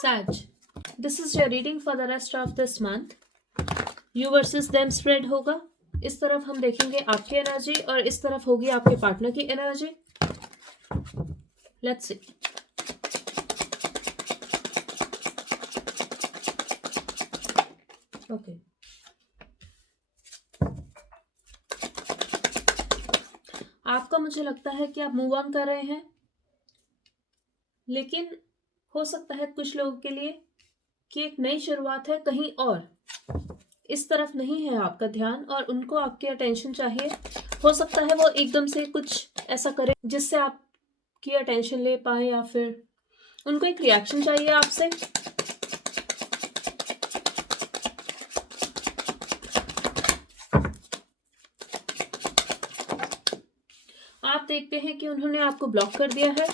Sag, this is your reading for the rest of this month. You versus them spread होगा. इस तरफ हम देखेंगे आपकी एनर्जी और इस तरफ होगी आपके पार्टनर की एनर्जी. Let's see. Okay. आपका मुझे लगता है कि आप मूव ऑन कर रहे हैं, लेकिन हो सकता है कुछ लोगों के लिए कि एक नई शुरुआत है कहीं और. इस तरफ नहीं है आपका ध्यान और उनको आपकी अटेंशन चाहिए. हो सकता है वो एकदम से कुछ ऐसा करे जिससे आपकी अटेंशन ले पाए, या फिर उनको एक रिएक्शन चाहिए आपसे. आप देखते हैं कि उन्होंने आपको ब्लॉक कर दिया है,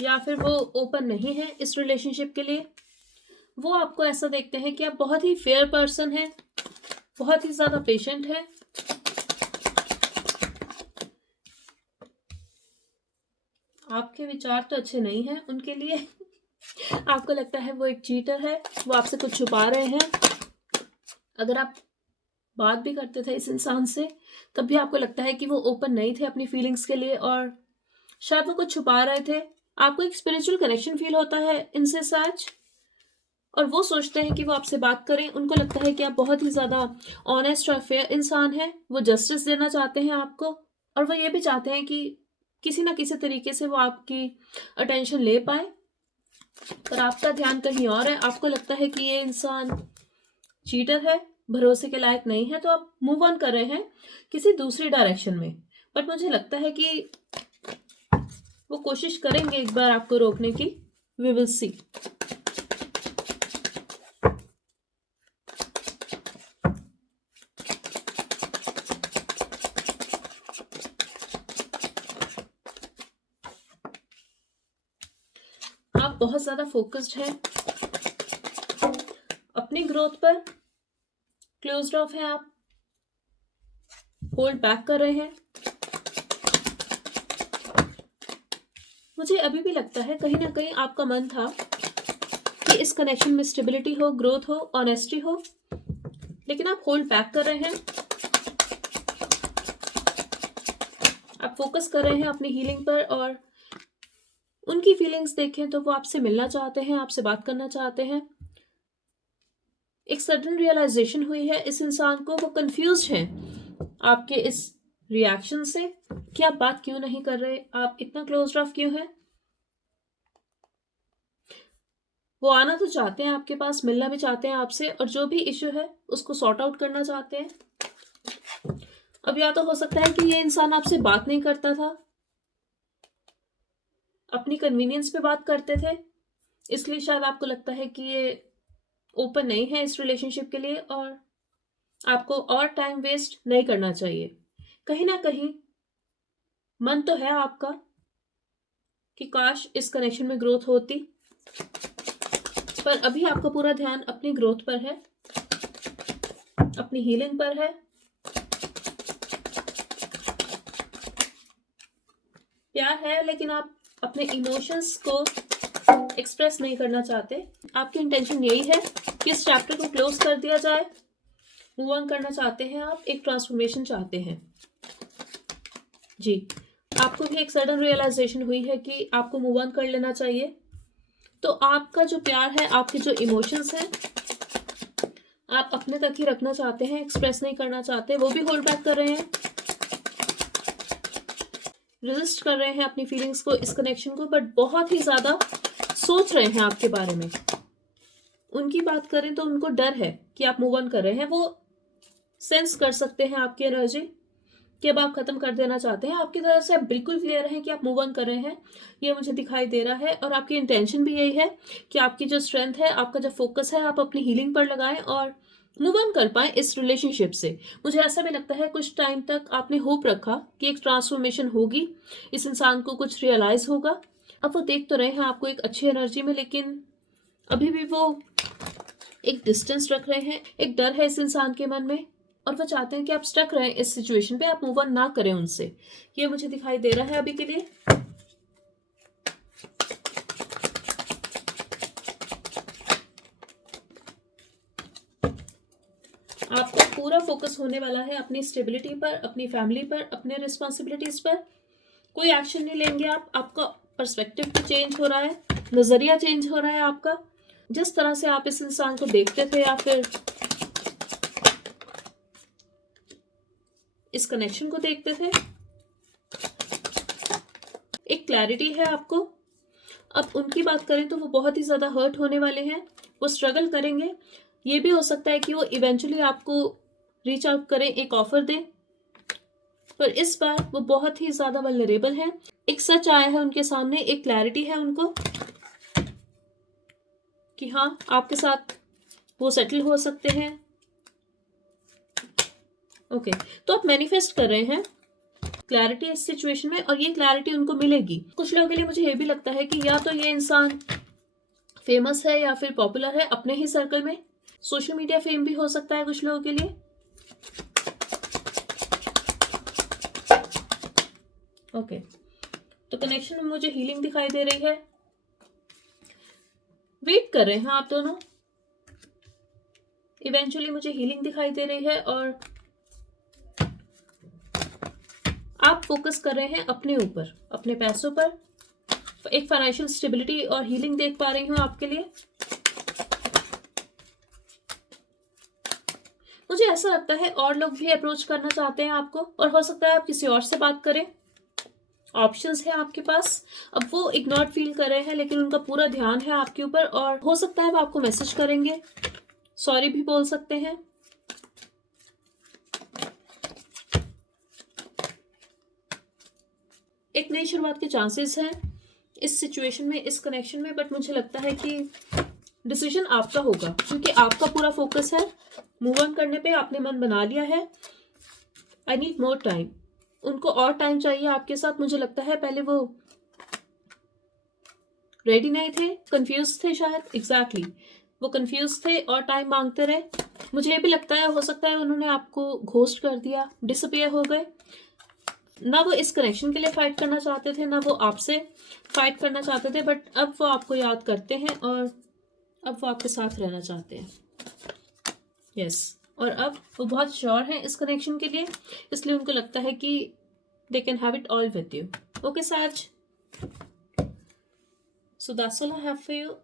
या फिर वो ओपन नहीं है इस रिलेशनशिप के लिए. वो आपको ऐसा देखते हैं कि आप बहुत ही फेयर पर्सन हैं, बहुत ही ज्यादा पेशेंट है. आपके विचार तो अच्छे नहीं हैं उनके लिए. आपको लगता है वो एक चीटर है, वो आपसे कुछ छुपा रहे हैं. अगर आप बात भी करते थे इस इंसान से, तब भी आपको लगता है कि वो ओपन नहीं थे अपनी फीलिंग्स के लिए और शायद वो कुछ छुपा रहे थे. आपको एक स्पिरिचुअल कनेक्शन फील होता है इनसे सच, और वो सोचते हैं कि वो आपसे बात करें. उनको लगता है कि आप बहुत ही ज्यादा ऑनेस्ट और फेयर इंसान हैं. वो जस्टिस देना चाहते हैं आपको, और वो ये भी चाहते हैं कि किसी ना किसी तरीके से वो आपकी अटेंशन ले पाए. पर आपका ध्यान कहीं और है. आपको लगता है कि ये इंसान चीटर है, भरोसे के लायक नहीं है, तो आप मूव ऑन कर रहे हैं किसी दूसरी डायरेक्शन में. बट मुझे लगता है कि वो कोशिश करेंगे एक बार आपको रोकने की. We will see. आप बहुत ज्यादा फोकस्ड हैं अपनी ग्रोथ पर, क्लोज्ड ऑफ है आप, होल्ड बैक कर रहे हैं. मुझे अभी भी लगता है कहीं ना कहीं आपका मन था कि इस कनेक्शन में स्टेबिलिटी हो, ग्रोथ हो, ऑनेस्टी हो, लेकिन आप होल्ड बैक कर रहे हैं. आप फोकस कर रहे हैं अपनी हीलिंग पर, और उनकी फीलिंग्स देखें तो वो आपसे मिलना चाहते हैं, आपसे बात करना चाहते हैं. एक सडन रियलाइजेशन हुई है इस इंसान को. वो कंफ्यूज हैं आपके इस रिएक्शन से कि आप बात क्यों नहीं कर रहे, आप इतना क्लोज ऑफ क्यों हैं. वो आना तो चाहते हैं आपके पास, मिलना भी चाहते हैं आपसे, और जो भी इश्यू है उसको सॉर्ट आउट करना चाहते हैं. अब या तो हो सकता है कि ये इंसान आपसे बात नहीं करता था, अपनी कन्वीनियंस पे बात करते थे, इसलिए शायद आपको लगता है कि ये ओपन नहीं है इस रिलेशनशिप के लिए, और आपको और टाइम वेस्ट नहीं करना चाहिए. कहीं ना कहीं मन तो है आपका कि काश इस कनेक्शन में ग्रोथ होती, पर अभी आपका पूरा ध्यान अपनी ग्रोथ पर है, अपनी हीलिंग पर है. प्यार है, लेकिन आप अपने इमोशंस को एक्सप्रेस नहीं करना चाहते. आपकी इंटेंशन यही है कि इस चैप्टर को क्लोज कर दिया जाए. मूव ऑन करना चाहते हैं आप, एक ट्रांसफॉर्मेशन चाहते हैं. जी, आपको भी एक सडन रियलाइजेशन हुई है कि आपको मूव ऑन कर लेना चाहिए. तो आपका जो प्यार है, आपके जो इमोशंस हैं, आप अपने तक ही रखना चाहते हैं, एक्सप्रेस नहीं करना चाहते. वो भी होल्ड बैक कर रहे हैं, रेजिस्ट कर रहे हैं अपनी फीलिंग्स को, इस कनेक्शन को, बट बहुत ही ज्यादा सोच रहे हैं आपके बारे में. उनकी बात करें तो उनको डर है कि आप मूव ऑन कर रहे हैं. वो सेंस कर सकते हैं आपकी एनर्जी कि अब आप खत्म कर देना चाहते हैं. आपकी तरफ से आप बिल्कुल क्लियर हैं कि आप मूव ऑन कर रहे हैं, ये मुझे दिखाई दे रहा है. और आपकी इंटेंशन भी यही है कि आपकी जो स्ट्रेंथ है, आपका जो फोकस है, आप अपनी हीलिंग पर लगाएं और मूव ऑन कर पाए इस रिलेशनशिप से. मुझे ऐसा भी लगता है कुछ टाइम तक आपने होप रखा कि एक ट्रांसफॉर्मेशन होगी, इस इंसान को कुछ रियलाइज होगा. अब वो देख तो रहे हैं आपको एक अच्छी एनर्जी में, लेकिन अभी भी वो एक डिस्टेंस रख रहे हैं. एक डर है इस इंसान के मन में, और वो चाहते हैं कि आप स्टक रहें इस सिचुएशन पे, आप मूव ऑन ना करें उनसे. ये मुझे दिखाई दे रहा है अभी के लिए. आपका पूरा फोकस होने वाला है अपनी स्टेबिलिटी पर, अपनी फैमिली पर, अपने रिस्पॉन्सिबिलिटीज पर। कोई एक्शन नहीं लेंगे आप, आपका पर्सपेक्टिव भी चेंज हो रहा है, नजरिया चेंज हो रहा है आपका। जिस तरह से आप इस इंसान को देखते थे या फिर इस कनेक्शन को देखते थे, एक क्लैरिटी है आपको। अब उनकी बात करें तो वो बहुत ही ज्यादा हर्ट होने वाले हैं, वो स्ट्रगल करेंगे। ये भी हो सकता है कि वो इवेंचुअली आपको रीच आउट करें, एक ऑफर दें, पर इस बार वो बहुत ही ज्यादा वल्नरेबल है। एक सच आया है उनके सामने, एक क्लैरिटी है उनको कि हाँ आपके साथ वो सेटल हो सकते हैं। ओके, तो आप मैनिफेस्ट कर रहे हैं क्लैरिटी इस सिचुएशन में, और ये क्लैरिटी उनको मिलेगी। कुछ लोगों के लिए मुझे ये भी लगता है कि या तो ये इंसान फेमस है या फिर पॉपुलर है अपने ही सर्कल में, सोशल मीडिया फेम भी हो सकता है कुछ लोगों के लिए। ओके, तो कनेक्शन में मुझे हीलिंग दिखाई दे रही है। वेट कर रहे हैं आप दोनों, इवेंचुअली मुझे हीलिंग दिखाई दे रही है, और आप फोकस कर रहे हैं अपने ऊपर, अपने पैसों पर। एक फाइनेंशियल स्टेबिलिटी और हीलिंग देख पा रही हूं आपके लिए। मुझे ऐसा लगता है और लोग भी अप्रोच करना चाहते हैं आपको, और हो सकता है आप किसी और से बात करें। ऑप्शंस हैं आपके पास। अब वो इग्नोर्ड फील कर रहे हैं, लेकिन उनका पूरा ध्यान है आपके ऊपर, और हो सकता है वो आपको मैसेज करेंगे, सॉरी भी बोल सकते हैं। एक नई शुरुआत के चांसेस हैं इस सिचुएशन में, इस कनेक्शन में, बट मुझे लगता है कि डिसीजन आपका होगा, क्योंकि आपका पूरा फोकस है मूव ऑन करने पे। आपने मन बना लिया है। आई नीड मोर टाइम, उनको और टाइम चाहिए आपके साथ। मुझे लगता है पहले वो रेडी नहीं थे, कंफ्यूज थे शायद। एग्जैक्टली, वो कंफ्यूज थे और टाइम मांगते रहे। मुझे ये भी लगता है हो सकता है उन्होंने आपको घोस्ट कर दिया, डिसअपियर हो गए। ना वो इस कनेक्शन के लिए फाइट करना चाहते थे, ना वो आपसे फाइट करना चाहते थे, बट अब वो आपको याद करते हैं और अब वो आपके साथ रहना चाहते हैं। यस, और अब वो बहुत श्योर हैं इस कनेक्शन के लिए, इसलिए उनको लगता है कि they can have it all with you. Okay Saj, so that's all I have for you.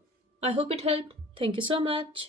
I hope it helped. Thank you so much.